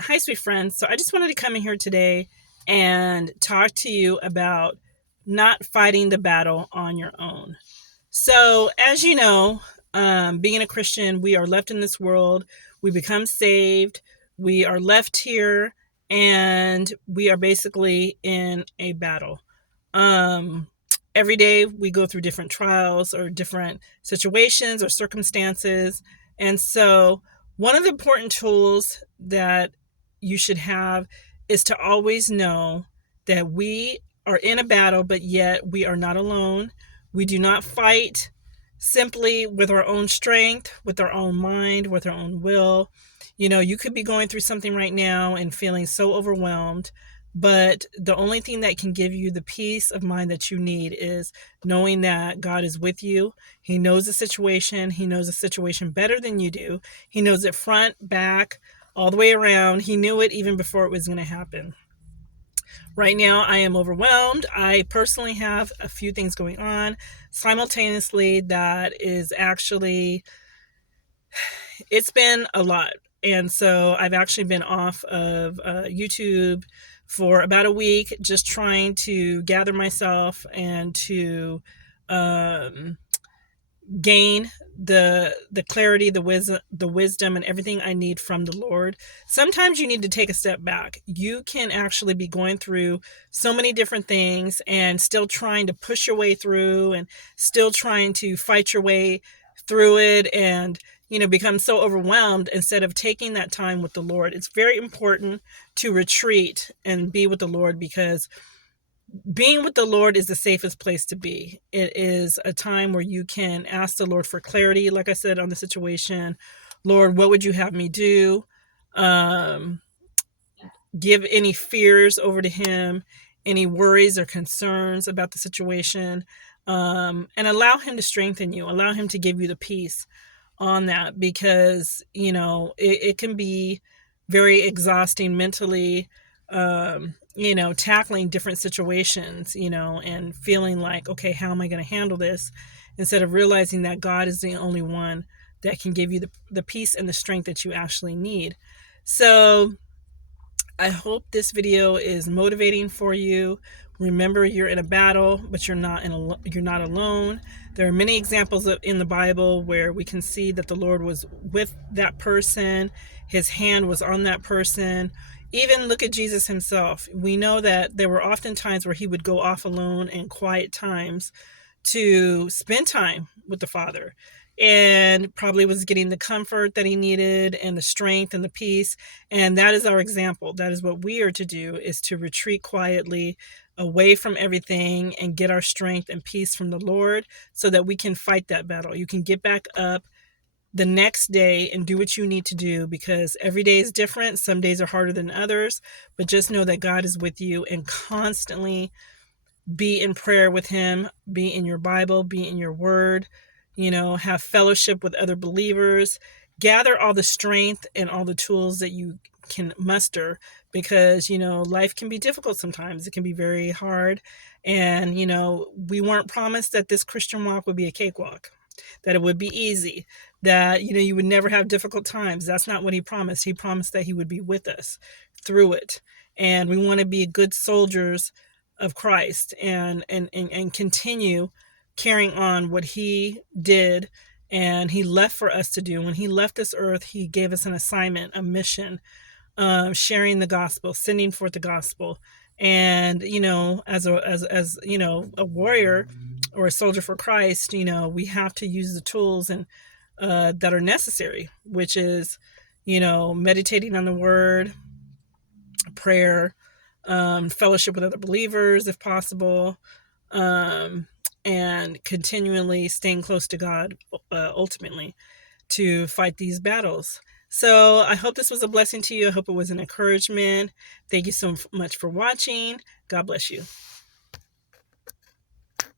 Hi, sweet friends. So I just wanted to come in here today and talk to you about not fighting the battle on your own. So, as you know, being a Christian, we are left in this world, we become saved, we are left here, and we are basically in a battle. Um, every day we go through different trials or different situations or circumstances. And so, one of the important tools that you should have is to always know that we are in a battle, but yet we are not alone. We do not fight simply with our own strength, with our own mind, with our own will. You know, you could be going through something right now and feeling so overwhelmed, but the only thing that can give you the peace of mind that you need is knowing that God is with you. He knows the situation. He knows the situation better than you do. He knows it front, back, all the way around. He knew it even before it was going to happen. Right now, I am overwhelmed. I personally have a few things going on simultaneously that is actually, it's been a lot. And so I've actually been off of YouTube for about a week, just trying to gather myself and to um, gain the clarity, the wisdom and everything I need from the Lord. Sometimes you need to take a step back. You can actually be going through so many different things and still trying to push your way through and still trying to fight your way through it and become so overwhelmed instead of taking that time with the Lord. It's very important to retreat and be with the Lord because being with the Lord is the safest place to be. It is a time where you can ask the Lord for clarity, like I said, on the situation. Lord, what would you have me do? Um, give any fears over to Him, any worries or concerns about the situation, and allow Him to strengthen you, allow Him to give you the peace on that because, it can be very exhausting mentally, tackling different situations, and feeling like, okay, how am I going to handle this? Instead of realizing that God is the only one that can give you the peace and the strength that you actually need. So, I hope this video is motivating for you. Remember, you're in a battle, but you're not alone. There are many examples in the Bible where we can see that the Lord was with that person. His hand was on that person. Even look at Jesus himself. We know that there were often times where he would go off alone in quiet times to spend time with the Father and probably was getting the comfort that he needed and the strength and the peace. And that is our example. That is what we are to do, is to retreat quietly away from everything and get our strength and peace from the Lord so that we can fight that battle. You can get back up the next day and do what you need to do because every day is different. Some days are harder than others, but just know that God is with you and constantly be in prayer with him, be in your Bible, be in your word, have fellowship with other believers, gather all the strength and all the tools that you can muster because, life can be difficult sometimes. It can be very hard. And, we weren't promised that this Christian walk would be a cakewalk, that it would be easy, that, you would never have difficult times. That's not what he promised. He promised that he would be with us through it. And we want to be good soldiers of Christ and continue carrying on what he did and he left for us to do. When he left this earth, he gave us an assignment, a mission, sharing the gospel, sending forth the gospel. And, as a warrior or a soldier for Christ, we have to use the tools and that are necessary, which is, meditating on the word, prayer, fellowship with other believers if possible, um, and continually staying close to God ultimately to fight these battles. So I hope this was a blessing to you. I hope it was an encouragement. Thank you so much for watching. God bless you.